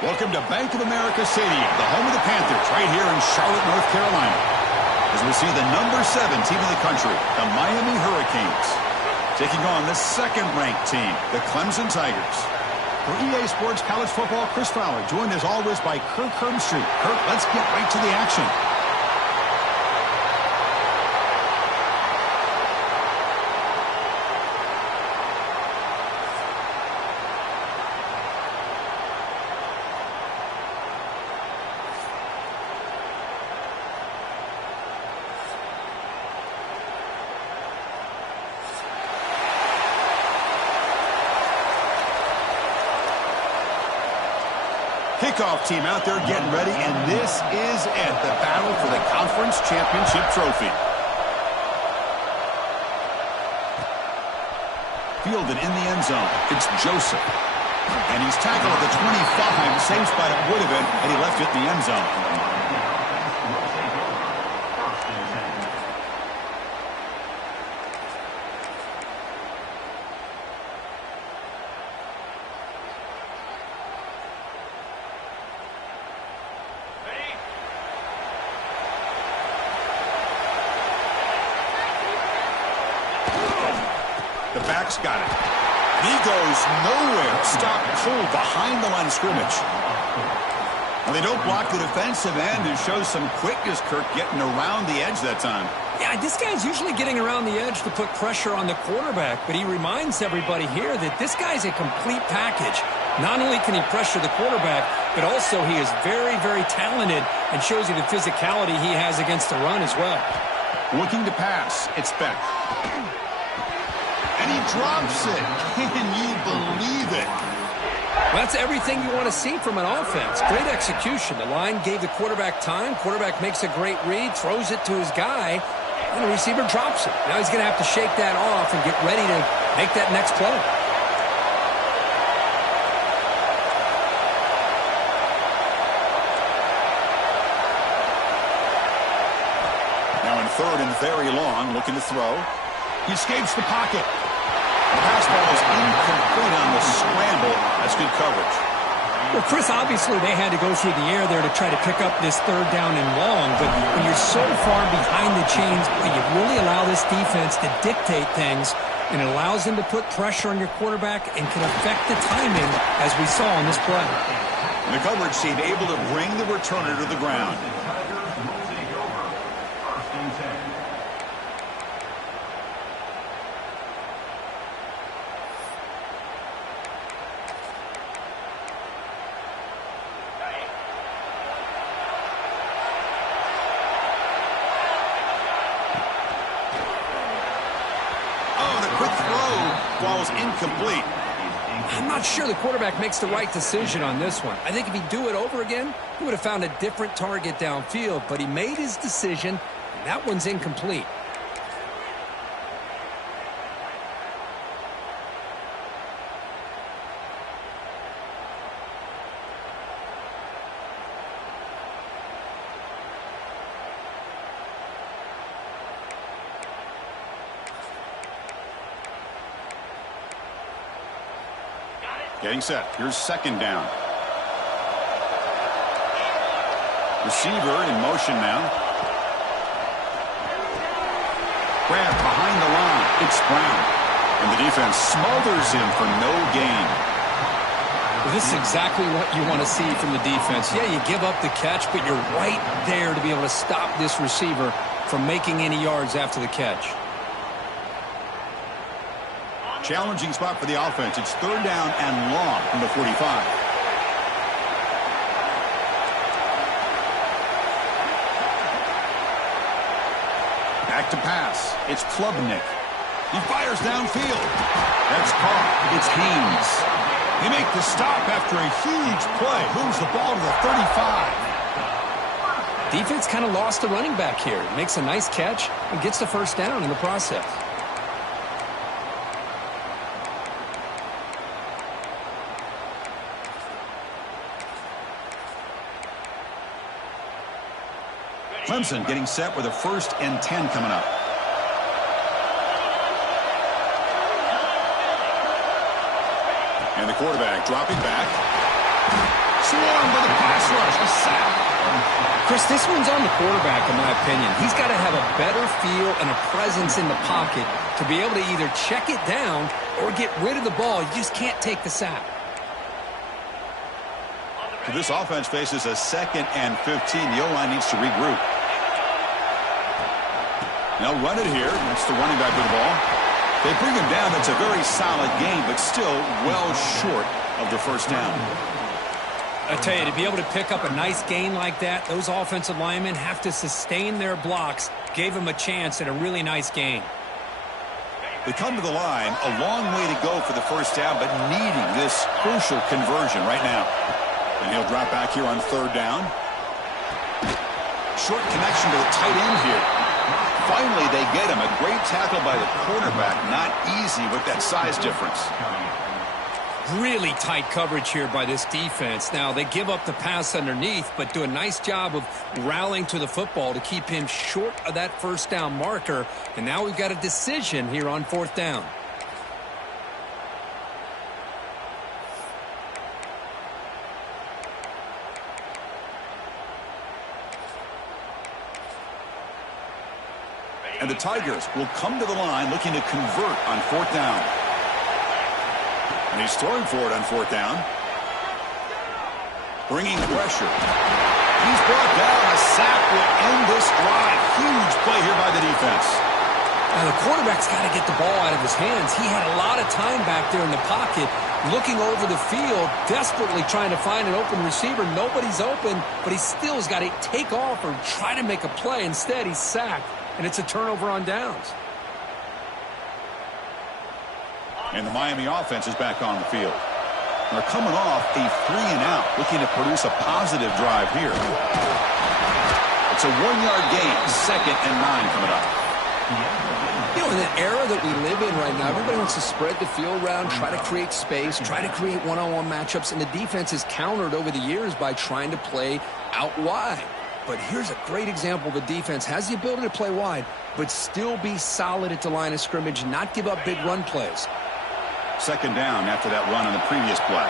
Welcome to Bank of America Stadium, the home of the Panthers, right here in Charlotte, North Carolina. As we see the number 7 team in the country, the Miami Hurricanes, taking on the second-ranked team, the Clemson Tigers. For EA Sports College Football, Chris Fowler, joined as always by Kirk Herbstreit. Kirk, let's get right to the action. Kickoff team out there getting ready, and this is it, the battle for the conference championship trophy. Fielded in the end zone, it's Joseph. And he's tackled at the 25, same spot it would have been had he left it in the end zone. The back's got it. He goes nowhere. Stop cold behind the line of scrimmage. Well, they don't block the defensive end and show some quickness, Kirk, getting around the edge that time. Yeah, this guy's usually getting around the edge to put pressure on the quarterback, but he reminds everybody here that this guy's a complete package. Not only can he pressure the quarterback, but also he is very, very talented and shows you the physicality he has against the run as well. Looking to pass. It's Beck. And he drops it. Can you believe it? Well, that's everything you want to see from an offense. Great execution. The line gave the quarterback time. Quarterback makes a great read, throws it to his guy, and the receiver drops it. Now he's going to have to shake that off and get ready to make that next play. Now in third and very long, looking to throw. He escapes the pocket. The pass ball is incomplete on the scramble. That's good coverage. Well, Chris, obviously they had to go through the air there to try to pick up this third down and long, but when you're so far behind the chains, you really allow this defense to dictate things, and it allows them to put pressure on your quarterback and can affect the timing, as we saw on this play. And the coverage team able to bring the returner to the ground. Falls incomplete. I'm not sure the quarterback makes the right decision on this one. I think if he'd do it over again, he would have found a different target downfield, but he made his decision, and that one's incomplete. Getting set. Here's second down. Receiver in motion now. Grab behind the line. It's Brown. And the defense smothers him for no gain. Well, this is exactly what you want to see from the defense. Yeah, you give up the catch, but you're right there to be able to stop this receiver from making any yards after the catch. Challenging spot for the offense. It's third down and long from the 45. Back to pass. It's Klubnik. He fires downfield. That's caught. It's Haynes. They make the stop after a huge play. Moves the ball to the 35. Defense kind of lost the running back here. Makes a nice catch and gets the first down in the process. Clemson getting set with a 1st and 10 coming up. And the quarterback dropping back. swarmed by the pass rush. A sack. Chris, this one's on the quarterback, in my opinion. He's got to have a better feel and a presence in the pocket to be able to either check it down or get rid of the ball. You just can't take the sack. So this offense faces a 2nd and 15. The O-line needs to regroup. Now run it here. That's the running back with the ball. They bring him down. That's a very solid game, but still well short of the first down. I tell you, to be able to pick up a nice gain like that, those offensive linemen have to sustain their blocks. Gave him a chance at a really nice gain. They come to the line, a long way to go for the first down, but needing this crucial conversion right now. And he'll drop back here on 3rd down. Short connection to the tight end here. Finally, they get him. A great tackle by the quarterback. Not easy with that size difference. Really tight coverage here by this defense. Now, they give up the pass underneath, but do a nice job of rallying to the football to keep him short of that first down marker. And now we've got a decision here on 4th down. And the Tigers will come to the line looking to convert on 4th down. And he's throwing for it on 4th down. Bringing pressure. He's brought down. A sack will end this drive. Huge play here by the defense. Now, the quarterback's got to get the ball out of his hands. He had a lot of time back there in the pocket, looking over the field, desperately trying to find an open receiver. Nobody's open, but he still has got to take off or try to make a play. Instead, he's sacked, and it's a turnover on downs. And the Miami offense is back on the field. They're coming off a 3-and-out, looking to produce a positive drive here. It's a 1-yard gain, 2nd and 9 coming up. You know, in the era that we live in right now, everybody wants to spread the field around, try to create space, try to create one-on-one matchups, and the defense is countered over the years by trying to play out wide. But here's a great example. The defense has the ability to play wide, but still be solid at the line of scrimmage, not give up big run plays. 2nd down after that run on the previous play.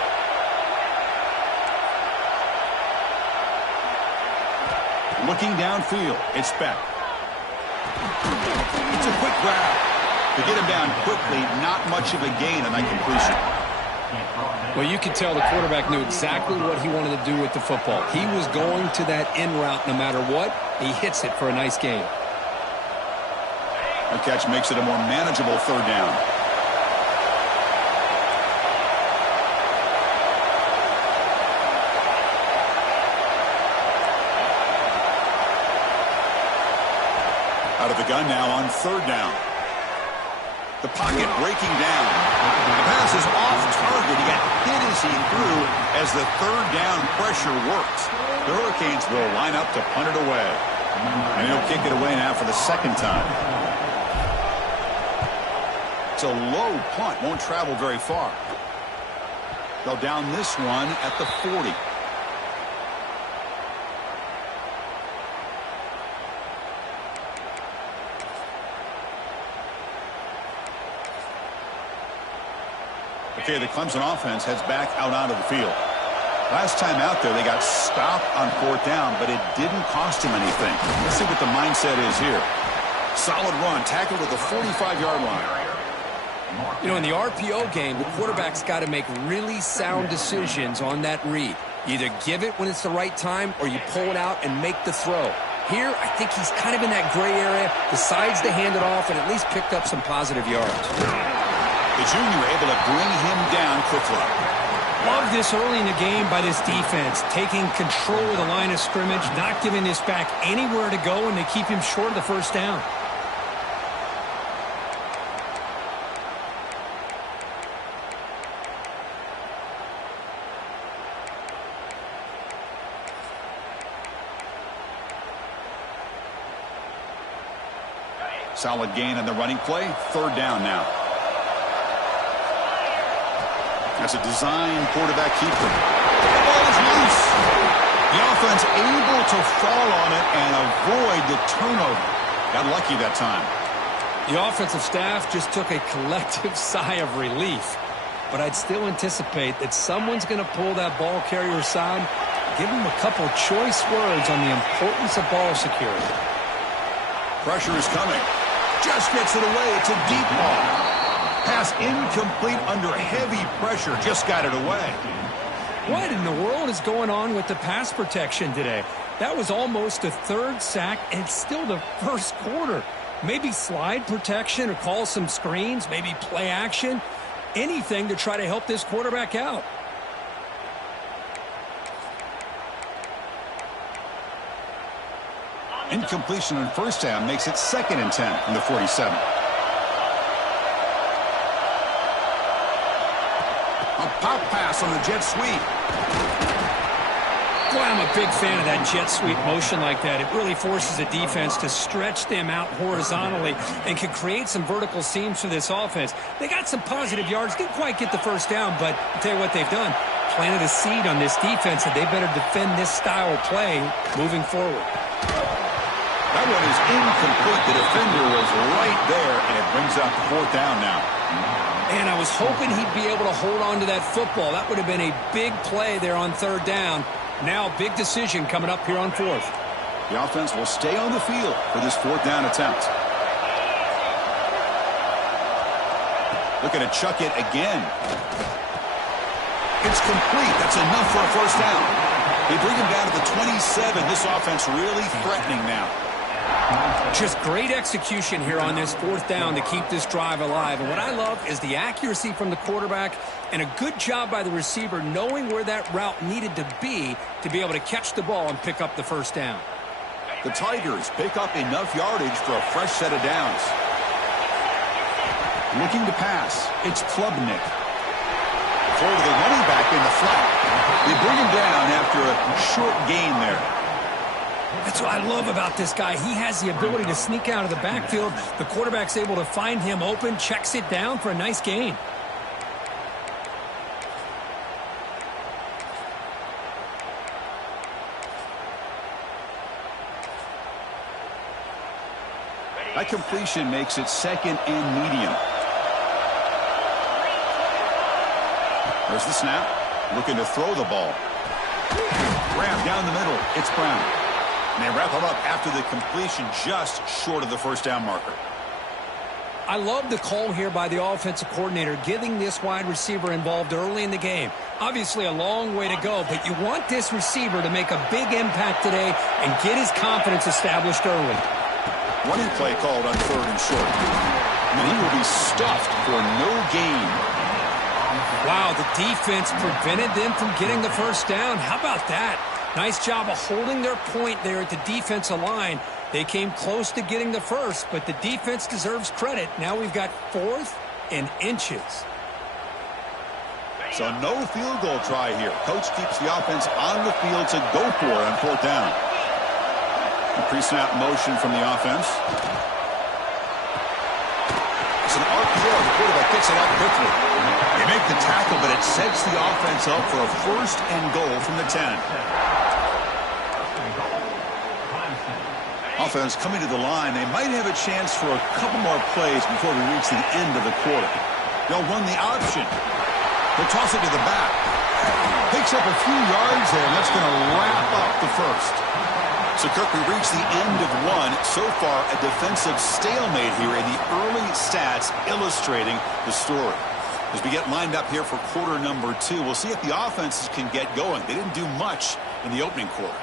Looking downfield, it's Beck. It's a quick grab. To get him down quickly, not much of a gain on that completion. Well, you could tell the quarterback knew exactly what he wanted to do with the football. He was going to that in route no matter what. He hits it for a nice gain. The catch makes it a more manageable 3rd down. Out of the gun now on 3rd down. The pocket breaking down. The pass is off target. He got hit as he threw as the 3rd down pressure worked. The Hurricanes will line up to punt it away. And he'll kick it away now for the 2nd time. It's a low punt. Won't travel very far. They'll down this one at the 40. Okay, the Clemson offense heads back out onto the field. Last time out there, they got stopped on 4th down, but it didn't cost him anything. Let's see what the mindset is here. Solid run, tackled at the 45-yard line. You know, in the RPO game, the quarterback's got to make really sound decisions on that read. You either give it when it's the right time or you pull it out and make the throw. Here, I think he's kind of in that gray area, decides to hand it off and at least picked up some positive yards. The junior able to bring him down quickly. Love this early in the game by this defense, taking control of the line of scrimmage, not giving this back anywhere to go, and they keep him short of the first down. Solid gain on the running play. 3rd down now. That's a design quarterback keeper. The ball is loose. The offense able to fall on it and avoid the turnover. Got lucky that time. The offensive staff just took a collective sigh of relief. but I'd still anticipate that someone's going to pull that ball carrier aside, give him a couple choice words on the importance of ball security. Pressure is coming. Just gets it away. It's a deep ball. Pass incomplete under heavy pressure. Just got it away. What in the world is going on with the pass protection today? That was almost a third sack, and it's still the first quarter. Maybe slide protection or call some screens, maybe play action. Anything to try to help this quarterback out. Incompletion on first down makes it 2nd and 10 from the 47. A pop pass on the jet sweep. Boy, I'm a big fan of that jet sweep motion like that. It really forces a defense to stretch them out horizontally and can create some vertical seams for this offense. They got some positive yards, didn't quite get the first down, but I'll tell you what they've done. Planted a seed on this defense, and they better defend this style of play moving forward. That one is incomplete. The defender was right there, and it brings up 4th down now. And I was hoping he'd be able to hold on to that football. That would have been a big play there on 3rd down. Now, big decision coming up here on 4th. The offense will stay on the field for this 4th down attempt. Looking to chuck it again. It's complete. That's enough for a 1st down. They bring him down to the 27. This offense really threatening now. Just great execution here on this 4th down to keep this drive alive. And what I love is the accuracy from the quarterback and a good job by the receiver knowing where that route needed to be able to catch the ball and pick up the 1st down. The Tigers pick up enough yardage for a fresh set of downs. Looking to pass. It's Klubnik. Throw to the running back in the flat. They bring him down after a short gain there. That's what I love about this guy. He has the ability to sneak out of the backfield. The quarterback's able to find him open, checks it down for a nice gain. That completion makes it 2nd and medium. There's the snap. Looking to throw the ball. Grab down the middle. It's Brown. And they wrap him up after the completion just short of the 1st down marker. I love the call here by the offensive coordinator, getting this wide receiver involved early in the game. Obviously a long way to go, but you want this receiver to make a big impact today and get his confidence established early. Running play called on 3rd and short. And he will be stuffed for no gain. Wow, the defense prevented them from getting the 1st down. How about that? Nice job of holding their point there at the defensive line. They came close to getting the 1st, but the defense deserves credit. Now we've got 4th and inches. So no field goal try here. Coach keeps the offense on the field to go for it on 4th down. A pre-snap motion from the offense. It's an RPO. The quarterback picks it up quickly. They make the tackle, but it sets the offense up for a 1st and goal from the 10. Offense coming to the line. They might have a chance for a couple more plays before we reach the end of the quarter. They'll run the option. They'll toss it to the back. Picks up a few yards there, and that's going to wrap up the 1st. So, Kirk, we reach the end of 1. So far, a defensive stalemate here in the early stats illustrating the story. As we get lined up here for quarter number 2, we'll see if the offenses can get going. They didn't do much in the opening quarter.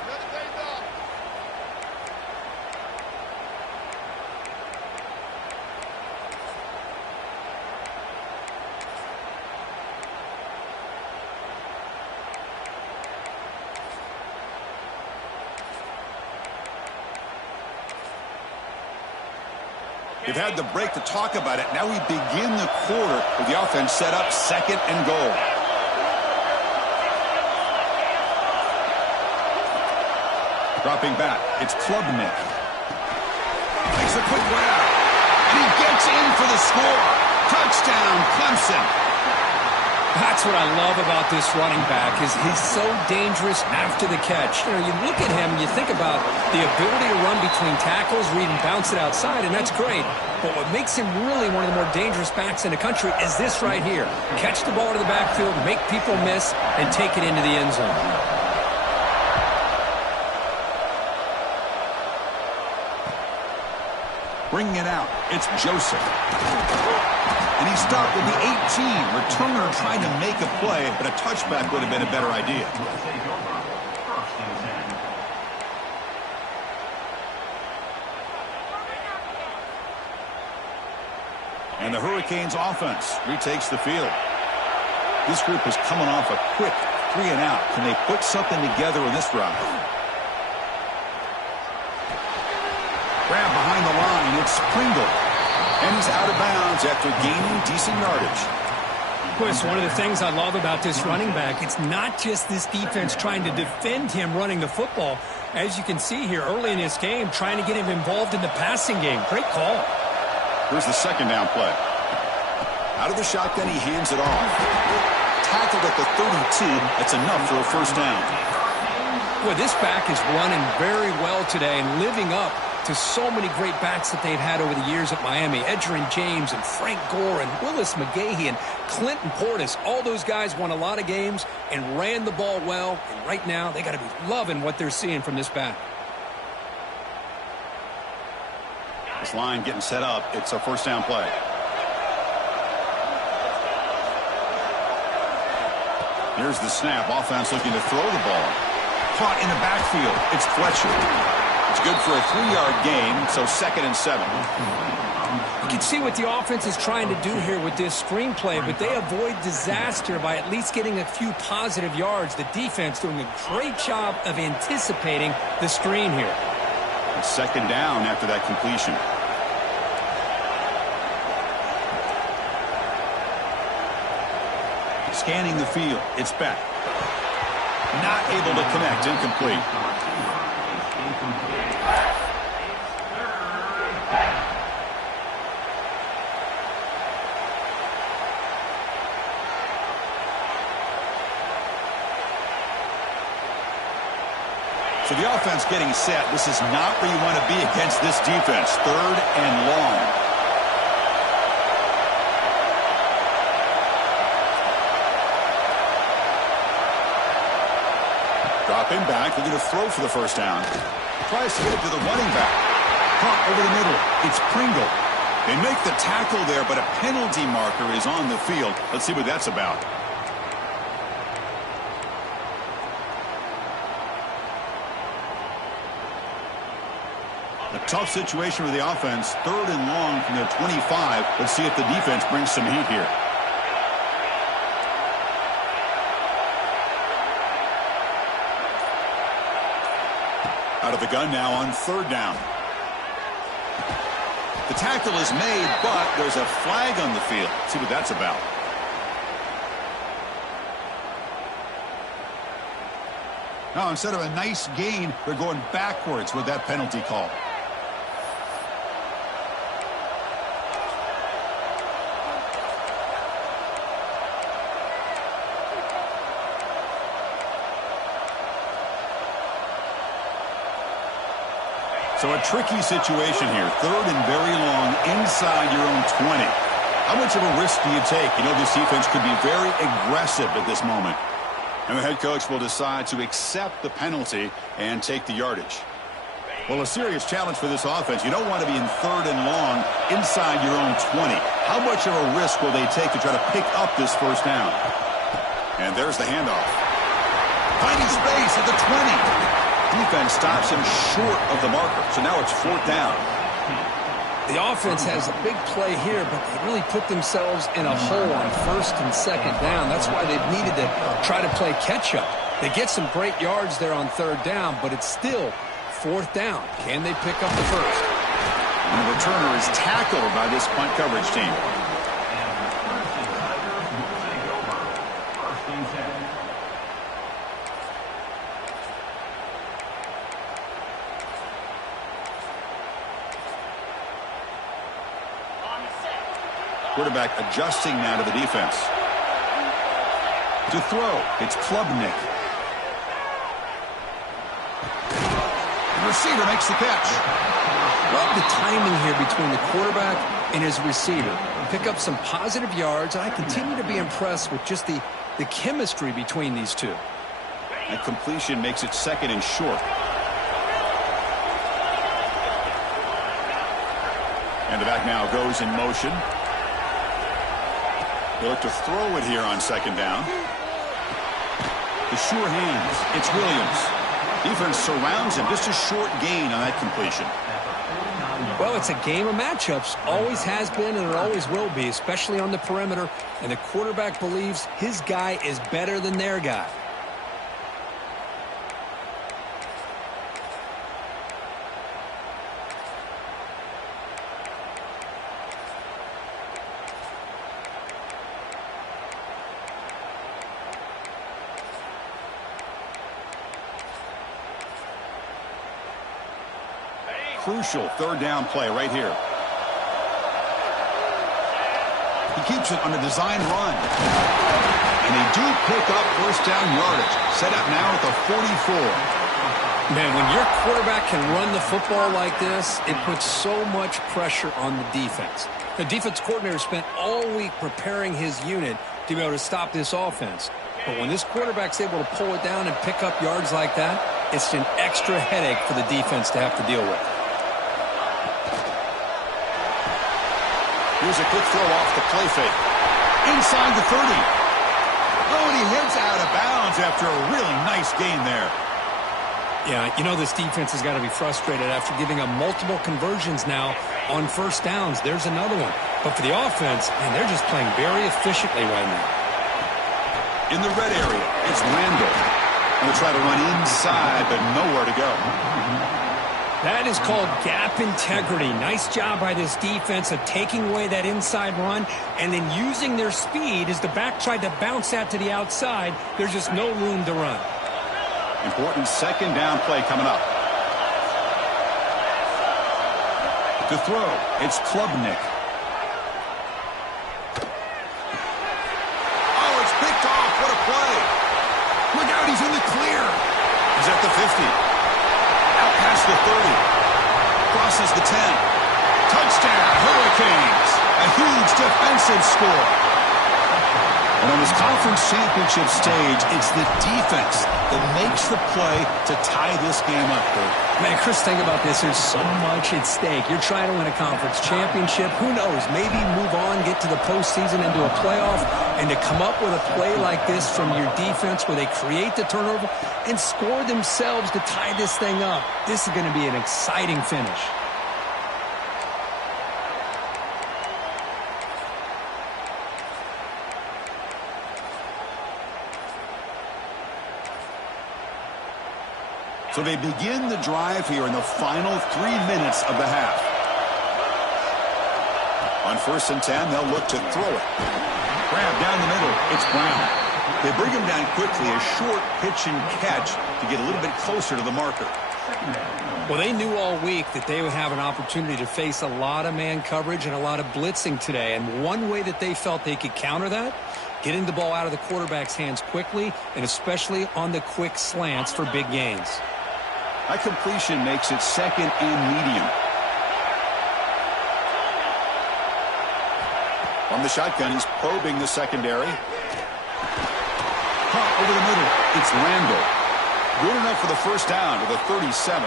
We've had the break to talk about it. Now we begin the quarter with the offense set up 2nd and goal. Dropping back, it's Klubnik. Makes a quick grab, and he gets in for the score. Touchdown, Clemson. That's what I love about this running back is he's so dangerous after the catch. You know, you look at him and you think about the ability to run between tackles or even bounce it outside, and that's great. But what makes him really one of the more dangerous backs in the country is this right here. Catch the ball to the backfield, make people miss, and take it into the end zone. Bringing it out, it's Joseph. And he stopped with the 18. Returner trying to make a play, but a touchback would have been a better idea. And the Hurricanes offense retakes the field. This group is coming off a quick 3-and-out. Can they put something together in this drive? Grab behind the line, it's Pringle. And he's out of bounds after gaining decent yardage. Chris, one of the things I love about this running back, it's not just this defense trying to defend him running the football. As you can see here early in this game, trying to get him involved in the passing game. Great call. Here's the second down play. Out of the shotgun, he hands it off. Tackled at the 32. That's enough for a first down. Boy, this back is running very well today and living up to so many great backs that they've had over the years at Miami. Edgerrin James and Frank Gore and Willis McGahee and Clinton Portis. All those guys won a lot of games and ran the ball well. And right now, they got to be loving what they're seeing from this back. This line getting set up. It's a first down play. Here's the snap. Offense looking to throw the ball. Caught in the backfield. It's Fletcher. It's good for a 3-yard gain, so 2nd and 7. You can see what the offense is trying to do here with this screenplay, but they avoid disaster by at least getting a few positive yards. The defense doing a great job of anticipating the screen here. It's 2nd down after that completion. Scanning the field. It's Beck. Not able to connect. Incomplete. So the offense getting set. This is not where you want to be against this defense. 3rd and long. Dropping back, looking to throw for the first down. Tries to get it to the running back. Caught over the middle. It's Pringle. They make the tackle there, but a penalty marker is on the field. Let's see what that's about. A tough situation for the offense. 3rd and long from their 25. Let's see if the defense brings some heat here. Out of the gun now on 3rd down. The tackle is made, but there's a flag on the field. Let's see what that's about. Now, instead of a nice gain, they're going backwards with that penalty call. So a tricky situation here. 3rd and very long inside your own 20. How much of a risk do you take? You know this defense could be very aggressive at this moment. And the head coach will decide to accept the penalty and take the yardage. Well, a serious challenge for this offense. You don't want to be in 3rd and long inside your own 20. How much of a risk will they take to try to pick up this first down? And there's the handoff. Finding space at the 20. Defense stops him short of the marker. So now it's 4th down. The offense has a big play here, but they really put themselves in a hole on 1st and 2nd down. That's why they've needed to try to play catch-up. They get some great yards there on 3rd down, but it's still 4th down. Can they pick up the first? And the returner is tackled by this punt coverage team. Quarterback adjusting now to the defense. To throw, it's Klubnik. The receiver makes the catch. Love the timing here between the quarterback and his receiver. Pick up some positive yards, and I continue to be impressed with just the chemistry between these two. That completion makes it 2nd and short. And the back now goes in motion. They look to throw it here on 2nd down. The sure hands. It's Williams. Defense surrounds him. Just a short gain on that completion. Well, it's a game of matchups. Always has been and it always will be, especially on the perimeter. And the quarterback believes his guy is better than their guy. Crucial 3rd down play right here. He keeps it on a design run. And they do pick up 1st down yardage. Set up now at the 44. Man, when your quarterback can run the football like this, it puts so much pressure on the defense. The defense coordinator spent all week preparing his unit to be able to stop this offense. But when this quarterback's able to pull it down and pick up yards like that, it's an extra headache for the defense to have to deal with. Here's a quick throw off the play fake. Inside the 30. Oh, and he heads out of bounds after a really nice gain there. Yeah, you know this defense has got to be frustrated after giving up multiple conversions now on 1st downs. There's another one. But for the offense, man, they're just playing very efficiently right now. In the red area, it's Randall. Going to try to run inside, but nowhere to go. That is called gap integrity. Nice job by this defense of taking away that inside run and then using their speed as the back tried to bounce that to the outside. There's just no room to run. Important 2nd down play coming up. To throw, it's Klubnik. Oh, it's picked off. What a play. Look out, he's in the clear. He's at the 50. Out past the 30. Crosses the 10. Touchdown, Hurricanes. A huge defensive score. And on this conference championship stage, it's the defense that makes the play to tie this game up. Man, Chris, think about this. There's so much at stake. You're trying to win a conference championship. Who knows? Maybe move on, get to the postseason, into a playoff. And to come up with a play like this from your defense where they create the turnover and score themselves to tie this thing up. This is going to be an exciting finish. So they begin the drive here in the final 3 minutes of the half. On 1st and 10, they'll look to throw it. Grab down the middle. It's Brown. They bring him down quickly, a short pitch and catch to get a little bit closer to the marker. Well, they knew all week that they would have an opportunity to face a lot of man coverage and a lot of blitzing today. And one way that they felt they could counter that, getting the ball out of the quarterback's hands quickly, and especially on the quick slants for big gains. That completion makes it 2nd and medium. On the shotgun, he's probing the secondary. Hot over the middle. It's Randall. Good enough for the 1st down with a 37.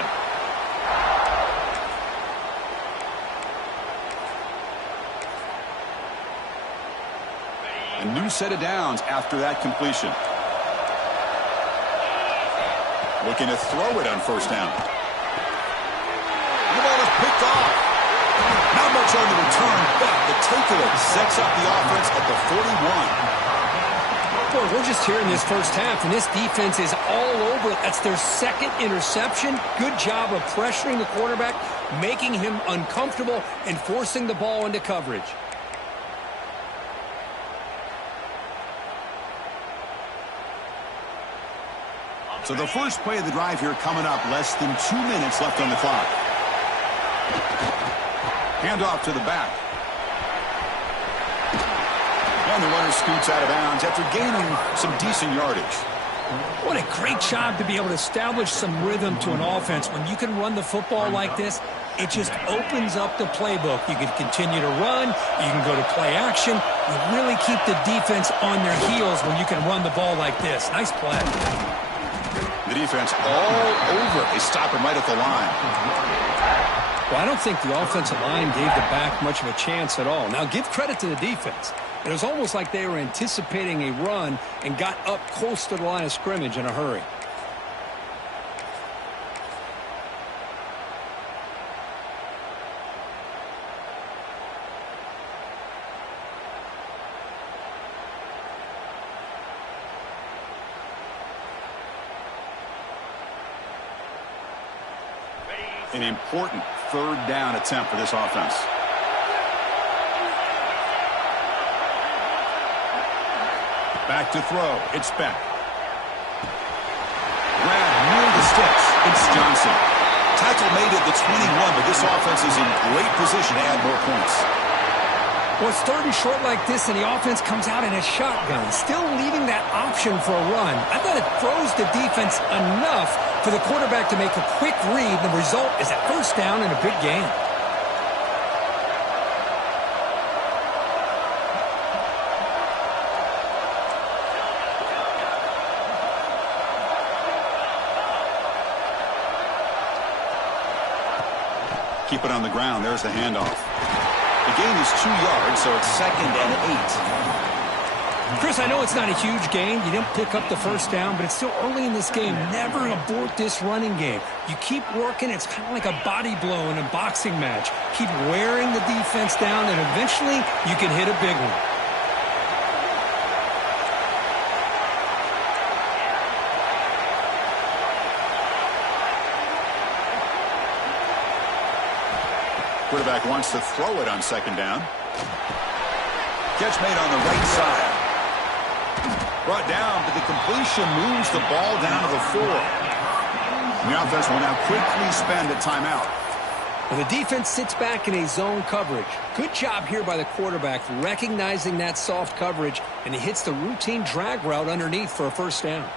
A new set of downs after that completion. Looking to throw it on 1st down. The ball is picked off. Not much on the return, but the takeaway sets up the offense at the 41. Boy, we're just here in this 1st half, and this defense is all over it. That's their 2nd interception. Good job of pressuring the quarterback, making him uncomfortable, and forcing the ball into coverage. So the first play of the drive here coming up, less than 2 minutes left on the clock. Hand off to the back. And the runner scoots out of bounds after gaining some decent yardage. What a great job to be able to establish some rhythm to an offense. When you can run the football like this, it just opens up the playbook. You can continue to run. You can go to play action. You really keep the defense on their heels when you can run the ball like this. Nice play. The defense all over. They stop him right at the line. Well, I don't think the offensive line gave the back much of a chance at all. Now, give credit to the defense. It was almost like they were anticipating a run and got up close to the line of scrimmage in a hurry. An important third down attempt for this offense. Back to throw. It's Beck. Grab near the sticks. It's Johnson. Tackle made at the 21, but this offense is in great position to add more points. Well, it's third and short like this, and the offense comes out in a shotgun, still leaving that option for a run. I thought it throws the defense enough for the quarterback to make a quick read. The result is a first down and a big gain. Keep it on the ground. There's the handoff. The gain is 2 yards, so it's 2nd and 8. Chris, I know it's not a huge gain. You didn't pick up the first down, but it's still early in this game. Never abort this running game. You keep working. It's kind of like a body blow in a boxing match. Keep wearing the defense down, and eventually you can hit a big one. Quarterback wants to throw it on 2nd down. Catch made on the right side. Brought down, but the completion moves the ball down to the 4. The offense will now quickly spend a timeout. Well, the defense sits back in a zone coverage. Good job here by the quarterback recognizing that soft coverage, and he hits the routine drag route underneath for a first down.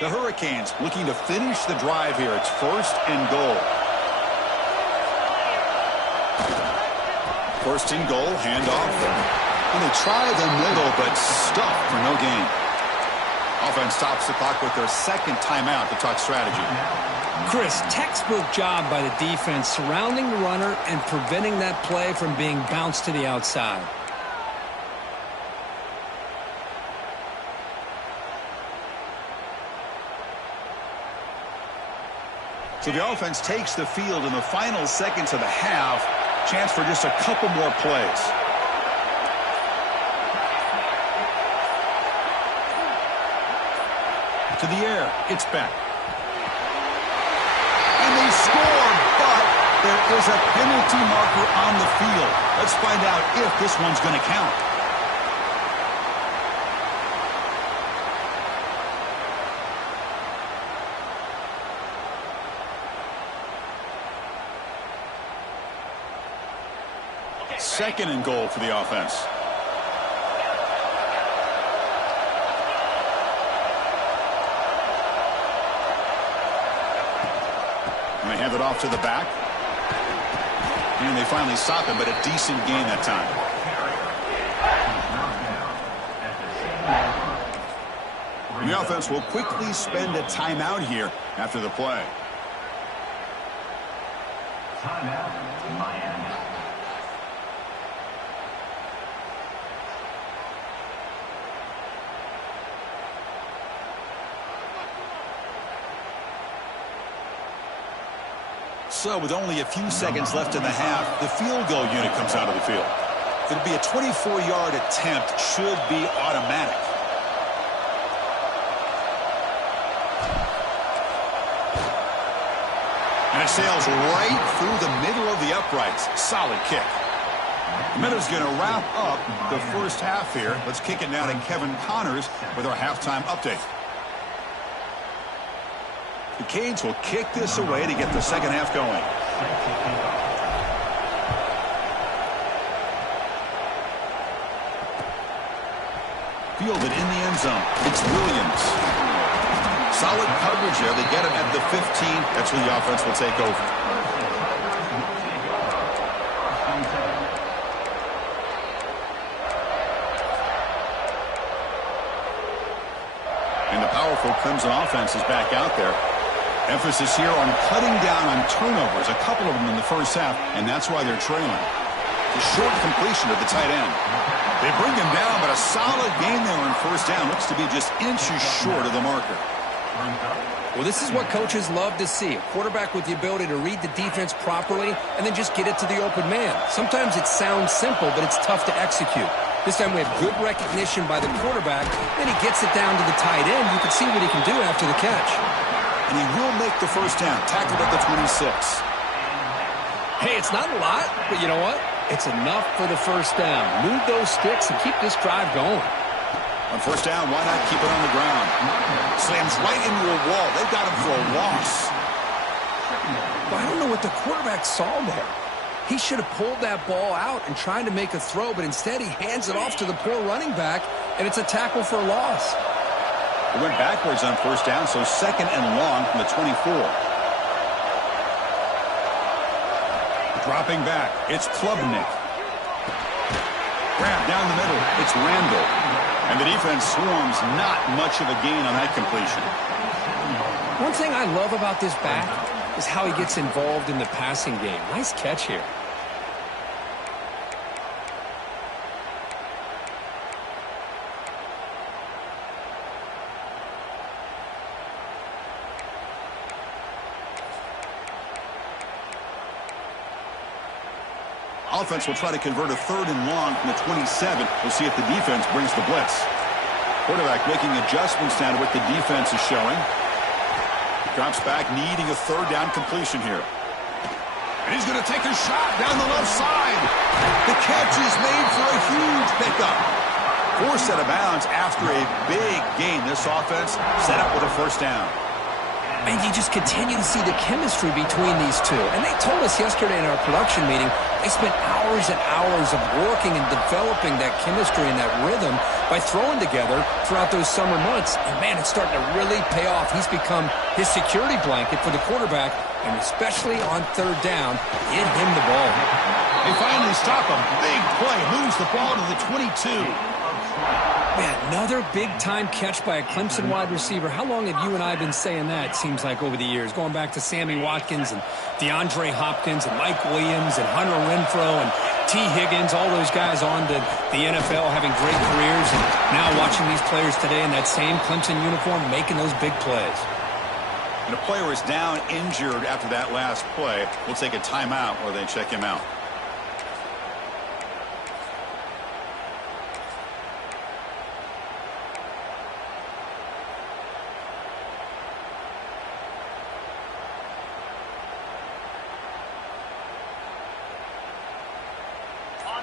The Hurricanes looking to finish the drive here. It's 1st and goal. 1st and goal, handoff. And they try the middle, but stuffed for no gain. Offense stops the clock with their 2nd timeout to talk strategy. Chris, textbook job by the defense surrounding the runner and preventing that play from being bounced to the outside. So the offense takes the field in the final seconds of the half. Chance for just a couple more plays. To the air, it's back. And they score, but there is a penalty marker on the field. Let's find out if this one's going to count. Second and goal for the offense. And they hand it off to the back. And they finally stop him, but a decent gain that time. And the offense will quickly spend a timeout here after the play. Timeout, Miami. So with only a few seconds left in the half, the field goal unit comes out of the field. It'll be a 24-yard attempt, should be automatic. And it sails right through the middle of the uprights. Solid kick. The Meadows going to wrap up the first half here. Let's kick it now to Kevin Connors with our halftime update. The Canes will kick this away to get the second half going. fielded in the end zone. It's Williams. Solid coverage there. They get him at the 15. That's where the offense will take over. And the powerful Clemson offense is back out there. Emphasis here on cutting down on turnovers, a couple of them in the first half, and that's why they're trailing. The short completion of the tight end. They bring him down, but a solid gain there on first down. Looks to be just inches short of the marker. Well, this is what coaches love to see. A quarterback with the ability to read the defense properly and then just get it to the open man. Sometimes it sounds simple, but it's tough to execute. This time we have good recognition by the quarterback. Then he gets it down to the tight end. You can see what he can do after the catch. And he will make the first down. Tackled at the 26. Hey, it's not a lot, but you know what? It's enough for the first down. Move those sticks and keep this drive going. On first down, why not keep it on the ground? Slams right into a wall. They've got him for a loss. But I don't know what the quarterback saw there. He should have pulled that ball out and tried to make a throw, but instead he hands it off to the poor running back, and it's a tackle for a loss. It went backwards on first down, so second and long from the 24. Dropping back, it's Klubnik. Grab down the middle, it's Randall. And the defense swarms, not much of a gain on that completion. One thing I love about this back is how he gets involved in the passing game. Nice catch here. Offense will try to convert a third and long from the 27. We'll see if the defense brings the blitz. Quarterback making adjustments now to what the defense is showing. Drops back, needing a third down completion here. And he's going to take a shot down the left side. The catch is made for a huge pickup. Forced out of bounds after a big gain. This offense set up with a first down. And you just continue to see the chemistry between these two. And they told us yesterday in our production meeting, they spent hours and hours of working and developing that chemistry and that rhythm by throwing together throughout those summer months. And, man, it's starting to really pay off. He's become his security blanket for the quarterback, and especially on third down, get him the ball. They finally stop him. Big play. Moves the ball to the 22. Man, another big-time catch by a Clemson wide receiver. How long have you and I been saying that, seems like, over the years? Going back to Sammy Watkins and DeAndre Hopkins and Mike Williams and Hunter Renfrow and T. Higgins, all those guys on to the NFL having great careers, and now watching these players today in that same Clemson uniform making those big plays. And a player is down injured after that last play. We'll take a timeout while they check him out.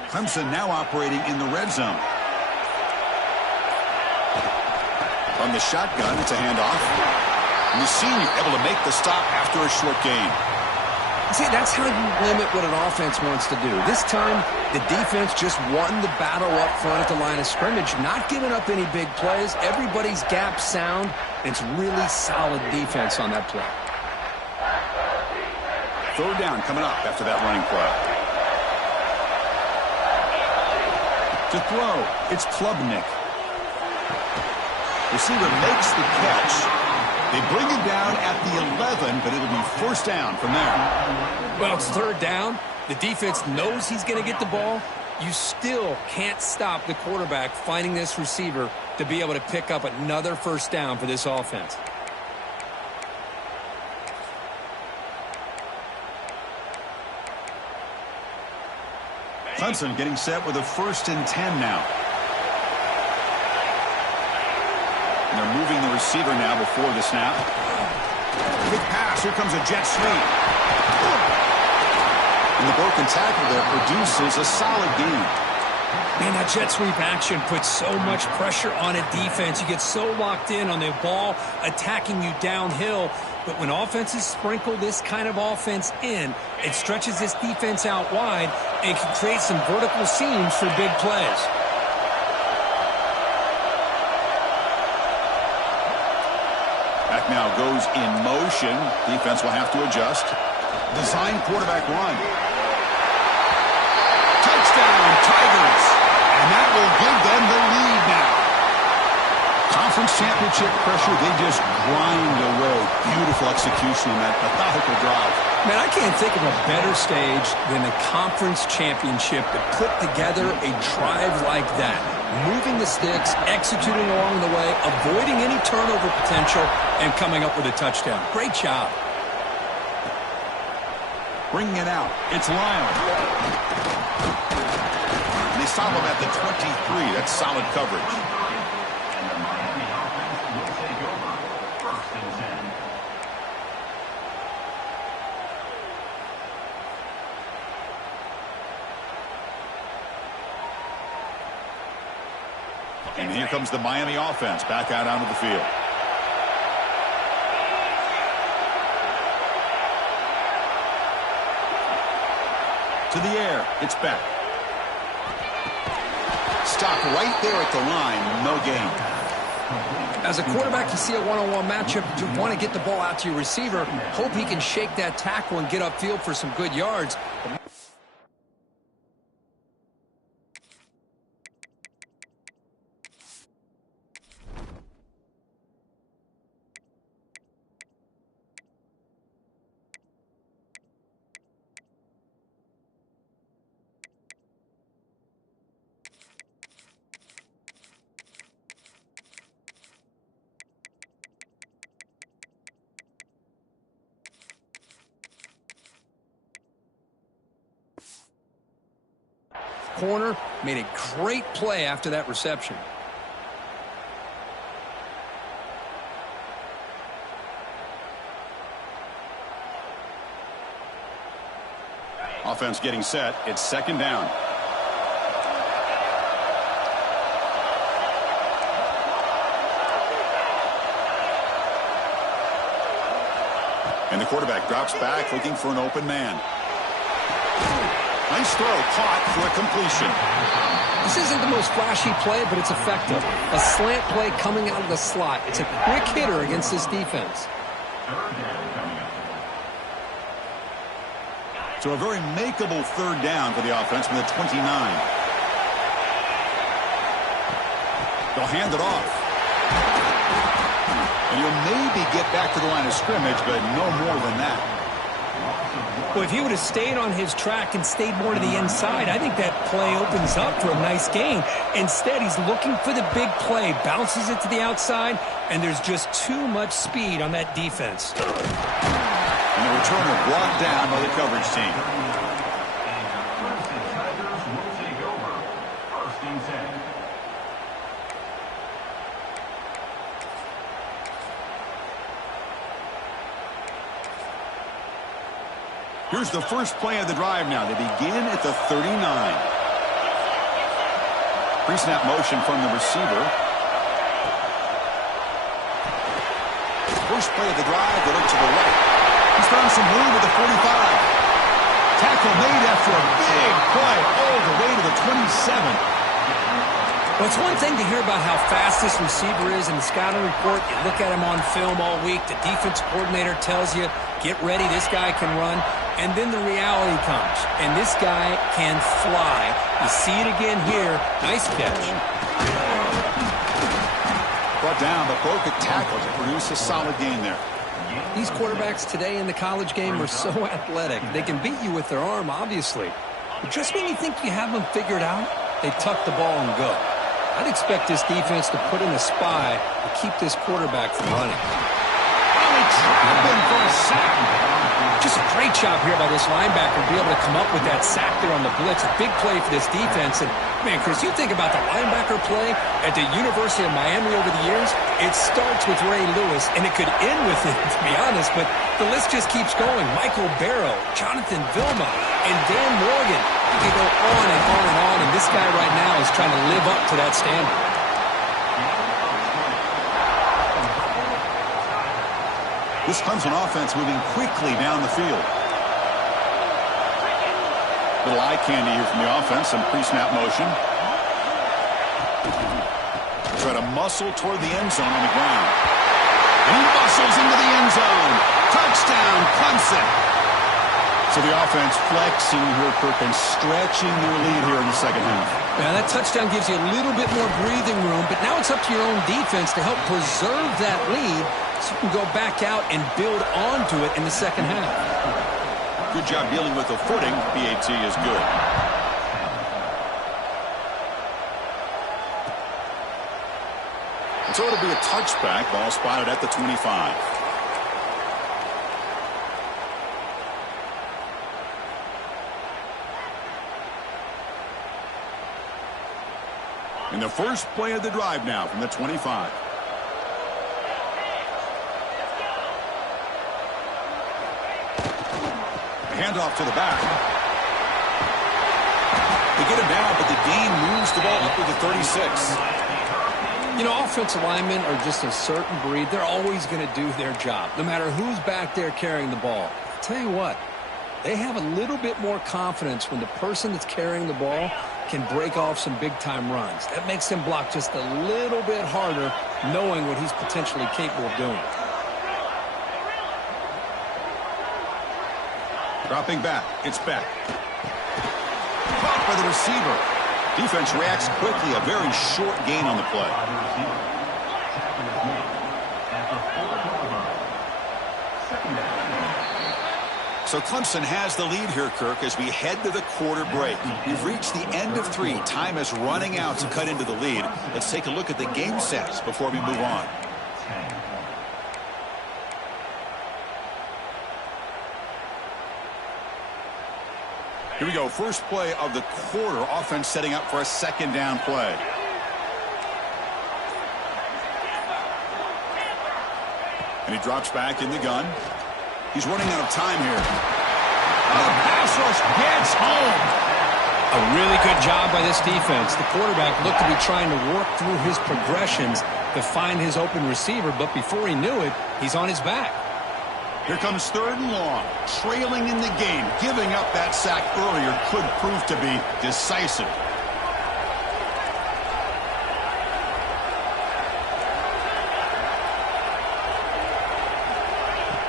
Clemson now operating in the red zone. From the shotgun, it's a handoff. And the senior able to make the stop after a short gain. See, that's how you limit what an offense wants to do. This time, the defense just won the battle up front at the line of scrimmage, not giving up any big plays. Everybody's gap sound. It's really solid defense on that play. Third down coming up after that running play. To throw, it's Klubnik. Receiver makes the catch. They bring him down at the 11, but it'll be first down from there. Well, it's third down. The defense knows he's going to get the ball. You still can't stop the quarterback finding this receiver to be able to pick up another first down for this offense. Clemson getting set with a 1st and 10 now. And they're moving the receiver now before the snap. Big pass. Here comes a jet sweep. And the broken tackle there produces a solid gain. Man, that jet sweep action puts so much pressure on a defense. You get so locked in on the ball attacking you downhill. But when offenses sprinkle this kind of offense in, it stretches this defense out wide and can create some vertical seams for big plays. now goes in motion. Defense will have to adjust. Design quarterback run. Touchdown, Tigers. And that will give them the lead now. Conference championship pressure, they just grind away. Beautiful execution on that methodical drive. Man, I can't think of a better stage than the conference championship to put together a drive like that. Moving the sticks, executing along the way, avoiding any turnover potential, and coming up with a touchdown. Great job. Bringing it out. It's Lyle. And they stop him at the 23. That's solid coverage. And the Miami offense will take over 1st and 10. And here comes the Miami offense back out onto the field. To the air. It's back. Stop right there at the line. No gain. As a quarterback, you see a one-on-one matchup. You want to get the ball out to your receiver. Hope he can shake that tackle and get upfield for some good yards. Corner made a great play after that reception. Offense getting set. It's 2nd down. And the quarterback drops back looking for an open man. Nice throw, caught for a completion. This isn't the most flashy play, but it's effective. A slant play coming out of the slot. It's a quick hitter against this defense. So a very makeable 3rd down for the offense from the 29. They'll hand it off. And you'll maybe get back to the line of scrimmage, but no more than that. Well, if he would have stayed on his track and stayed more to the inside, I think that play opens up for a nice gain. Instead, he's looking for the big play, bounces it to the outside, and there's just too much speed on that defense. And the returner brought down by the coverage team. Clemson Tigers will take over 1st and 10. Here's the first play of the drive now. They begin at the 39. Pre-snap motion from the receiver. First play of the drive, they look to the right. He's found some room at the 45. Tackle made after a big play all the way to the 27. Well, it's one thing to hear about how fast this receiver is in the scouting report. You look at him on film all week. The defense coordinator tells you, get ready, this guy can run. And then the reality comes, and this guy can fly. You see it again here. Nice catch. Brought down, but broke a tackle to produce a solid gain there. These quarterbacks today in the college game are so athletic. They can beat you with their arm, obviously. But just when you think you have them figured out, they tuck the ball and go. I'd expect this defense to put in a spy to keep this quarterback from running. Oh, he trapped him for a sack. Just a great job here by this linebacker to be able to come up with that sack there on the blitz. A big play for this defense. And, man, Chris, you think about the linebacker play at the University of Miami over the years, it starts with Ray Lewis, and it could end with it, to be honest, but the list just keeps going. Michael Barrow, Jonathan Vilma, and Dan Morgan. You can go on and on and on, and this guy right now is trying to live up to that standard. This Clemson offense moving quickly down the field. Little eye candy here from the offense. Some pre-snap motion. Try to muscle toward the end zone on the ground. And he muscles into the end zone. Touchdown, Clemson. So the offense flexing here, Kirk, and stretching their lead here in the second half. Yeah, that touchdown gives you a little bit more breathing room, but now it's up to your own defense to help preserve that lead so you can go back out and build onto it in the second half. Good job dealing with the footing. PAT is good. And so it'll be a touchback. Ball spotted at the 25. In the first play of the drive now from the 25. Handoff to the back. They get him down, but the gain moves the ball up to the 36. You know, offensive linemen are just a certain breed. They're always going to do their job, no matter who's back there carrying the ball. I'll tell you what, they have a little bit more confidence when the person that's carrying the ball can break off some big-time runs. That makes them block just a little bit harder, knowing what he's potentially capable of doing. Dropping back. It's back. Caught by the receiver. Defense reacts quickly. A very short gain on the play. So Clemson has the lead here, Kirk, as we head to the quarter break. We've reached the end of 3. Time is running out to cut into the lead. Let's take a look at the game stats before we move on. Here we go. First play of the quarter. Offense setting up for a second down play. And he drops back in the gun. He's running out of time here. The pass rush gets home. A really good job by this defense. The quarterback looked to be trying to work through his progressions to find his open receiver, but before he knew it, he's on his back. Here comes 3rd and long. Trailing in the game. Giving up that sack earlier could prove to be decisive.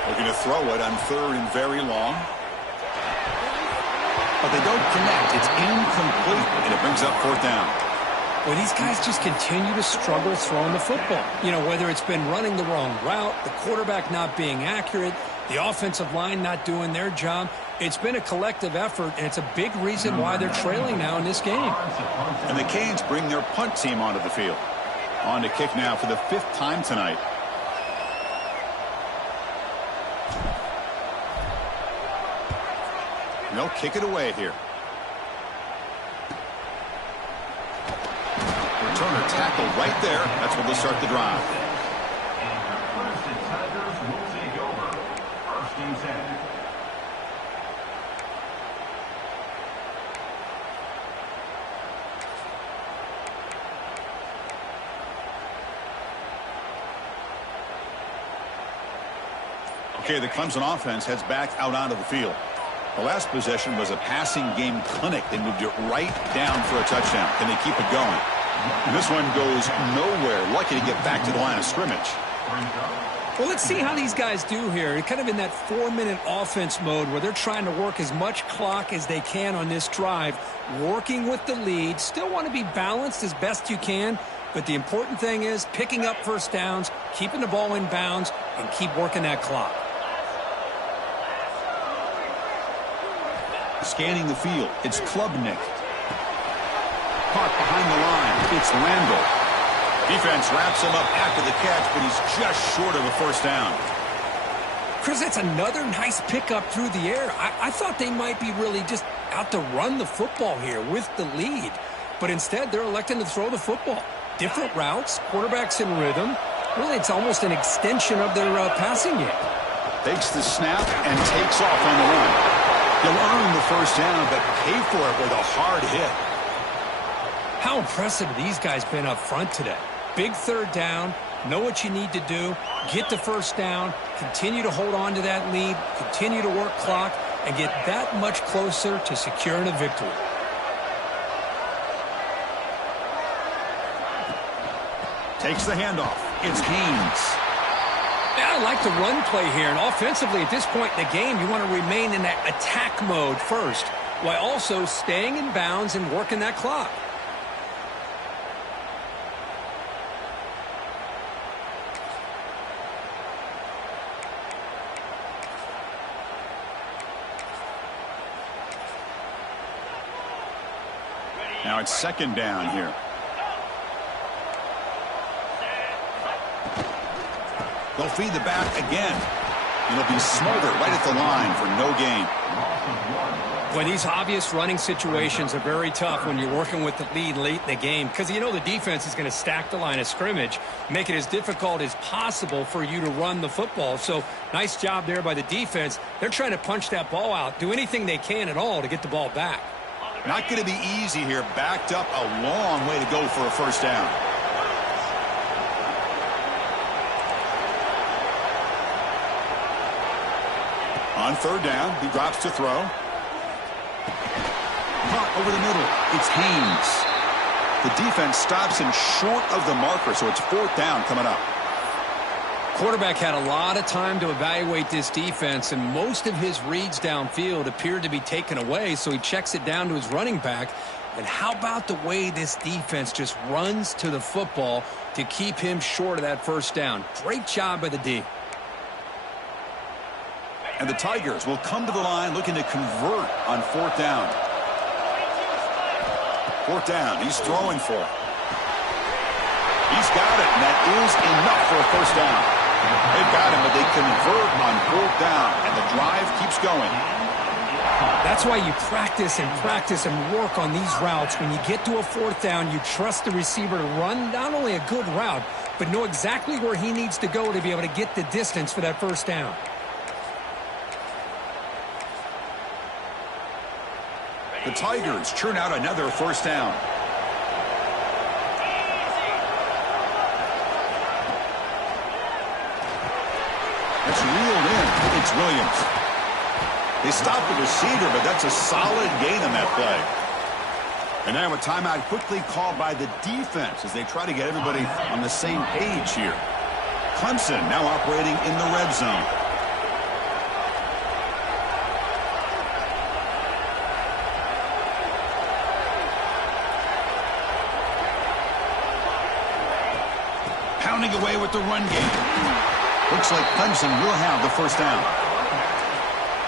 Looking to throw it on 3rd and very long. But they don't connect. It's incomplete, and it brings up 4th down. Well, these guys just continue to struggle throwing the football. You know, whether it's been running the wrong route, the quarterback not being accurate, the offensive line not doing their job. It's been a collective effort, and it's a big reason why they're trailing now in this game. And the Canes bring their punt team onto the field. On to kick now for the 5th time tonight. And they'll kick it away here. Returner tackle right there. That's when they'll start the drive. Okay, the Clemson offense heads back out onto the field. The last possession was a passing game clinic. They moved it right down for a touchdown. Can they keep it going? And this one goes nowhere. Lucky to get back to the line of scrimmage. Well, let's see how these guys do here. They're kind of in that 4-minute offense mode where they're trying to work as much clock as they can on this drive, working with the lead. Still want to be balanced as best you can, but the important thing is picking up first downs, keeping the ball in bounds, and keep working that clock. Scanning the field, it's Klubnik. Caught behind the line, it's Randall. Defense wraps him up after the catch, but he's just short of a first down. Chris, that's another nice pickup through the air. I thought they might be really just out to run the football here with the lead, but instead they're electing to throw the football. Different routes, quarterbacks in rhythm. Really, it's almost an extension of their passing game. Takes the snap and takes off on the run. You'll earn the first down, but pay for it with a hard hit. How impressive have these guys been up front today? Big 3rd down, know what you need to do, get the first down, continue to hold on to that lead, continue to work clock, and get that much closer to securing a victory. Takes the handoff. It's Haynes. Yeah, I like the run play here. And offensively, at this point in the game, you want to remain in that attack mode first, while also staying in bounds and working that clock. Now it's second down here. They'll feed the back again. And it'll be smothered right at the line for no gain. Well, these obvious running situations are very tough when you're working with the lead late in the game, because you know the defense is going to stack the line of scrimmage, make it as difficult as possible for you to run the football. So nice job there by the defense. They're trying to punch that ball out, do anything they can at all to get the ball back. Not going to be easy here. Backed up a long way to go for a first down. On third down, he drops to throw. Caught over the middle. It's Haynes. The defense stops him short of the marker, so it's fourth down coming up. Quarterback had a lot of time to evaluate this defense, and most of his reads downfield appeared to be taken away, so he checks it down to his running back. And how about the way this defense just runs to the football to keep him short of that first down? Great job by the D. And the Tigers will come to the line looking to convert on fourth down. Fourth down, he's throwing for it. He's got it, and that is enough for a first down. They've got him, but they convert on fourth down, and the drive keeps going. That's why you practice and work on these routes. When you get to a fourth down, you trust the receiver to run not only a good route, but know exactly where he needs to go to be able to get the distance for that first down. The Tigers churn out another first down. It's reeled in. It's Williams. They stop the receiver, but that's a solid gain on that play. And now a timeout quickly called by the defense as they try to get everybody on the same page here. Clemson now operating in the red zone. Pounding away with the run game. Looks like Clemson will have the first down.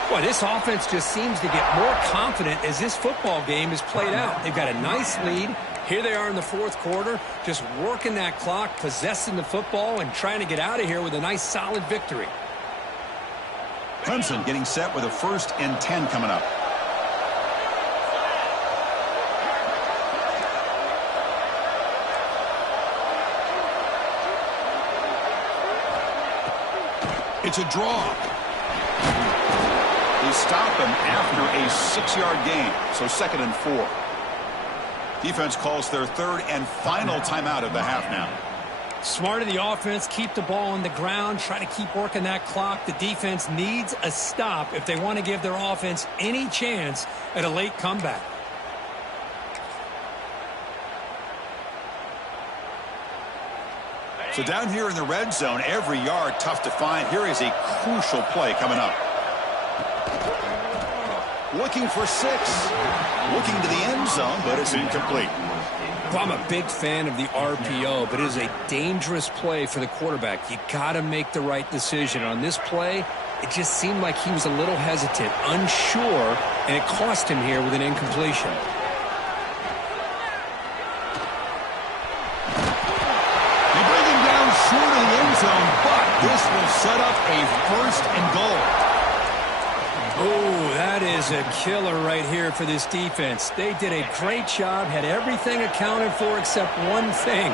Boy, this offense just seems to get more confident as this football game is played out. They've got a nice lead. Here they are in the fourth quarter, just working that clock, possessing the football, and trying to get out of here with a nice, solid victory. Clemson getting set with a 1st and 10 coming up. It's a draw. They stop him after a 6-yard gain, so 2nd and 4. Defense calls their 3rd and final timeout of the half now. Smart of the offense, keep the ball on the ground, try to keep working that clock. The defense needs a stop if they want to give their offense any chance at a late comeback. So down here in the red zone, every yard tough to find. Here is a crucial play coming up. Looking for 6. Looking to the end zone, but it's incomplete. Well, I'm a big fan of the RPO, but it is a dangerous play for the quarterback. You got to make the right decision. On this play, it just seemed like he was a little hesitant, unsure, and it cost him here with an incompletion. Short of the end zone, but this will set up a 1st and goal. Oh, that is a killer right here for this defense. They did a great job, had everything accounted for except one thing,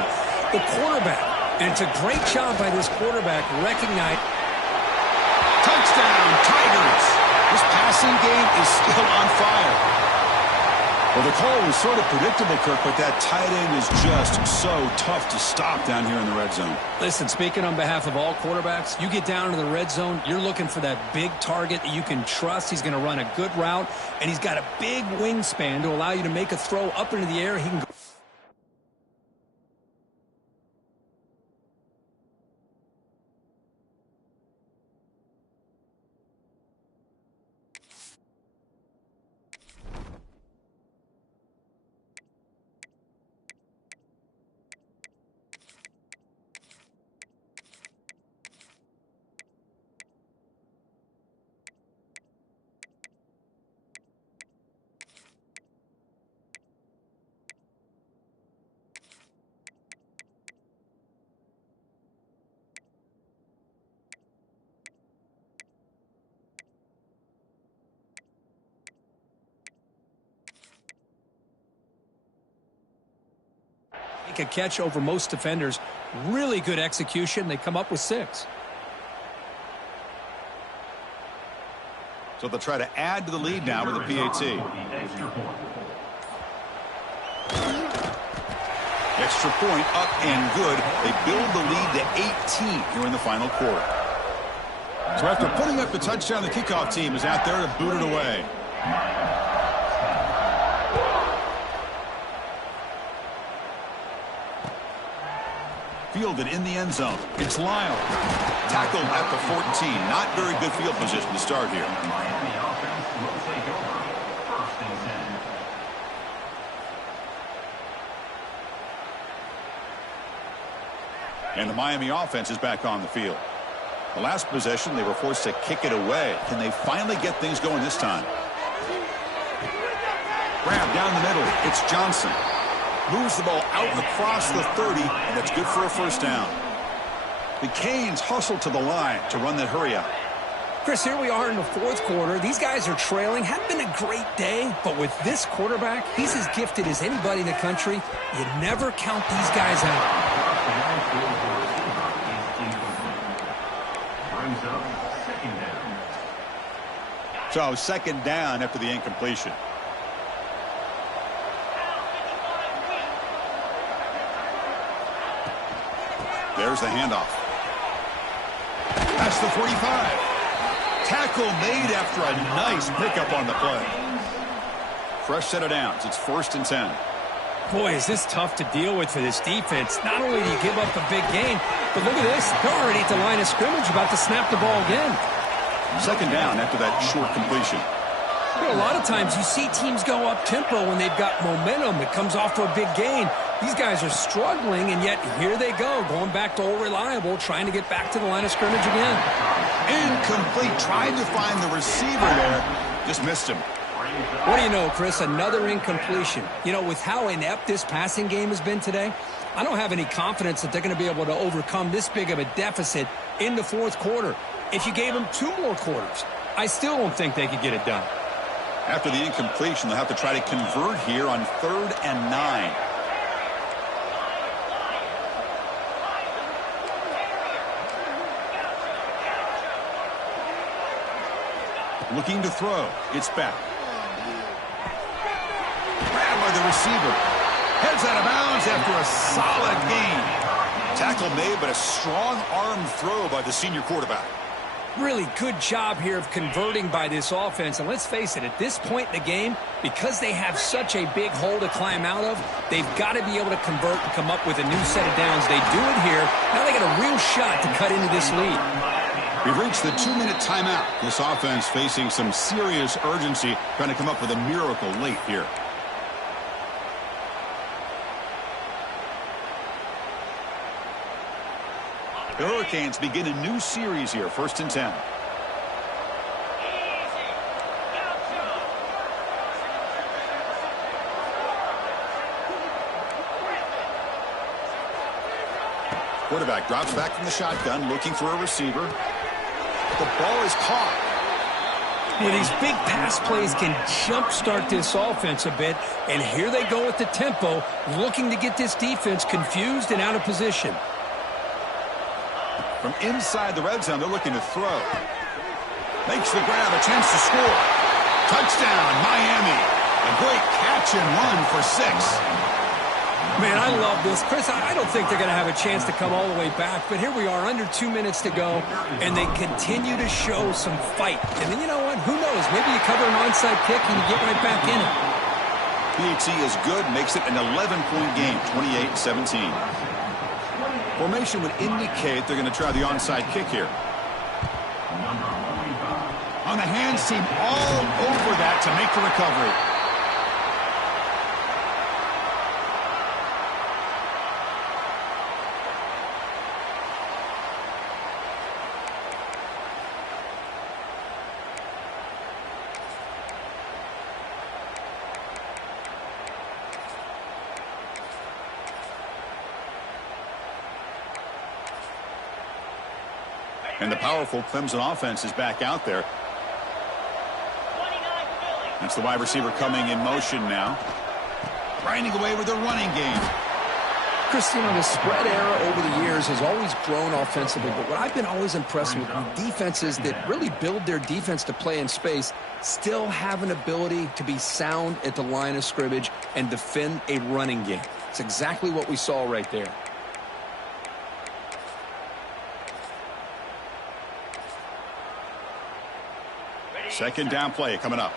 the quarterback. And it's a great job by this quarterback recognizing. Touchdown, Tigers. This passing game is still on fire. Well, the call was sort of predictable, Kirk, but that tight end is just so tough to stop down here in the red zone. Listen, speaking on behalf of all quarterbacks, you get down to the red zone, you're looking for that big target that you can trust. He's going to run a good route, and he's got a big wingspan to allow you to make a throw up into the air. He can go. make a catch over most defenders. Really good execution. They come up with 6. So they'll try to add to the lead now with a PAT. Extra point up and good. They build the lead to 18 here in the final quarter. So after putting up the touchdown, the kickoff team is out there to boot it away. Fielded in the end zone. It's Lyle. Tackled at the 14. Not very good field position to start here. Miami offense will take over. 1st and 10. And the Miami offense is back on the field. The last possession, they were forced to kick it away. Can they finally get things going this time? Grab down the middle. It's Johnson. Moves the ball out across the 30, and that's good for a first down. The Canes hustle to the line to run that hurry up. Chris, here we are in the 4th quarter. These guys are trailing. Had been a great day, but with this quarterback, he's as gifted as anybody in the country. You never count these guys out. So 2nd down after the incompletion. There's the handoff. That's the 45. Tackle made after a nice pickup on the play. Fresh set of downs. It's 1st and 10. Boy, is this tough to deal with for this defense. Not only do you give up a big gain, but look at this. They're already at the line of scrimmage, about to snap the ball again. 2nd down after that short completion. You know, a lot of times you see teams go up-tempo when they've got momentum. It comes off for a big gain. These guys are struggling, and yet here they go, going back to old reliable, trying to get back to the line of scrimmage again. Incomplete. Tried to find the receiver there. Just missed him. What do you know, Chris? Another incompletion. You know, with how inept this passing game has been today, I don't have any confidence that they're going to be able to overcome this big of a deficit in the 4th quarter. If you gave them 2 more quarters, I still don't think they could get it done. After the incompletion, they'll have to try to convert here on 3rd and 9. Looking to throw. It's back. Grabbed by the receiver. Heads out of bounds after a solid gain. Tackle made, but a strong arm throw by the senior quarterback. Really good job here of converting by this offense. And let's face it, at this point in the game, because they have such a big hole to climb out of, they've got to be able to convert and come up with a new set of downs. They do it here. Now they got a real shot to cut into this lead. We've reached the 2-minute timeout. This offense facing some serious urgency, trying to come up with a miracle late here. The Hurricanes begin a new series here, 1st and 10. Quarterback drops back from the shotgun, looking for a receiver. The ball is caught. Yeah, these big pass plays can jumpstart this offense a bit, and here they go with the tempo, looking to get this defense confused and out of position. From inside the red zone, they're looking to throw. Makes the grab, a chance to score. Touchdown, Miami. A great catch and run for 6. Man, I love this. Chris, I don't think they're going to have a chance to come all the way back, but here we are, under 2 minutes to go, and they continue to show some fight. And then you know what? Who knows? Maybe you cover an onside kick and you get right back in it. PAT is good, makes it an 11-point game, 28-17. Formation would indicate they're going to try the onside kick here. On the hands team, all over that to make the recovery. And the powerful Clemson offense is back out there. That's the wide receiver coming in motion now. Grinding away with the running game. Chris, you know, the spread era over the years has always grown offensively, but what I've been always impressed with defenses that really build their defense to play in space still have an ability to be sound at the line of scrimmage and defend a running game. It's exactly what we saw right there. Second down play coming up.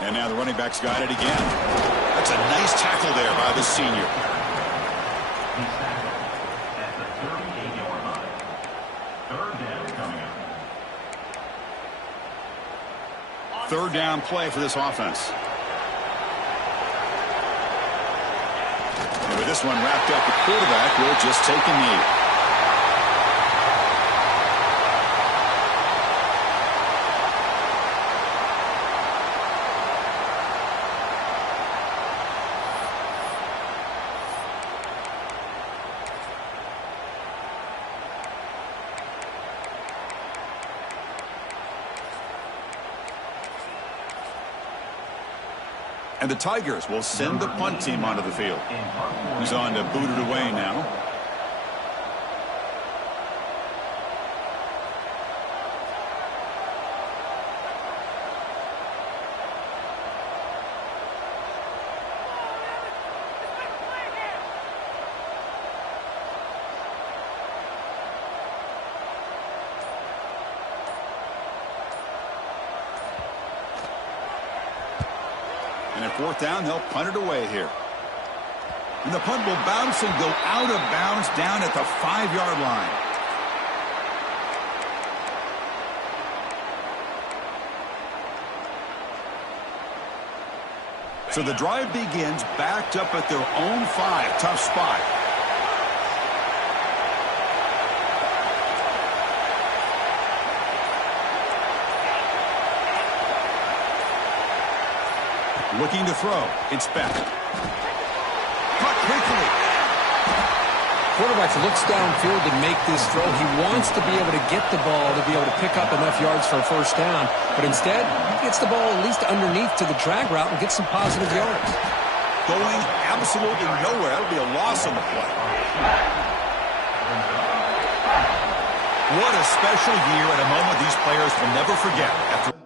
And now the running back's got it again. That's a nice tackle there by the senior. He's tackled at the 38-yard line. Third down coming up. Third down play for this offense. And with this one wrapped up, the quarterback will just take a knee. And the Tigers will send the punt team onto the field. He's on to boot it away now. And at fourth down, they'll punt it away here. And the punt will bounce and go out of bounds down at the 5-yard line. So the drive begins backed up at their own 5. Tough spot. Looking to throw. It's Beck. Caught quickly. Quarterback looks downfield to make this throw. He wants to be able to get the ball to be able to pick up enough yards for a first down. But instead, he gets the ball at least underneath to the drag route and gets some positive yards. Going absolutely nowhere. That'll be a loss on the play. What a special year and a moment these players will never forget. After